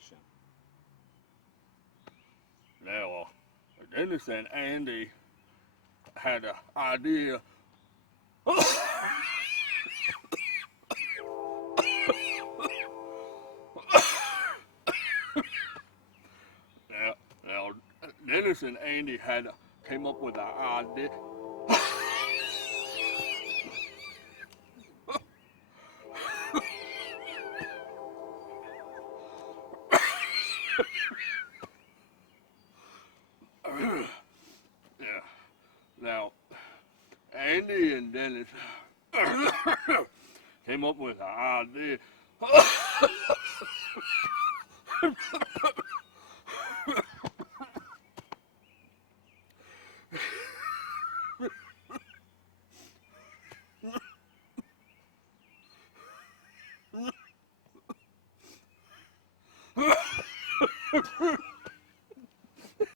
action. Now, Dennis and Andy had an idea. now, now, Dennis and Andy came up with an idea. Yeah. Now, Andy and Dennis came up with an idea.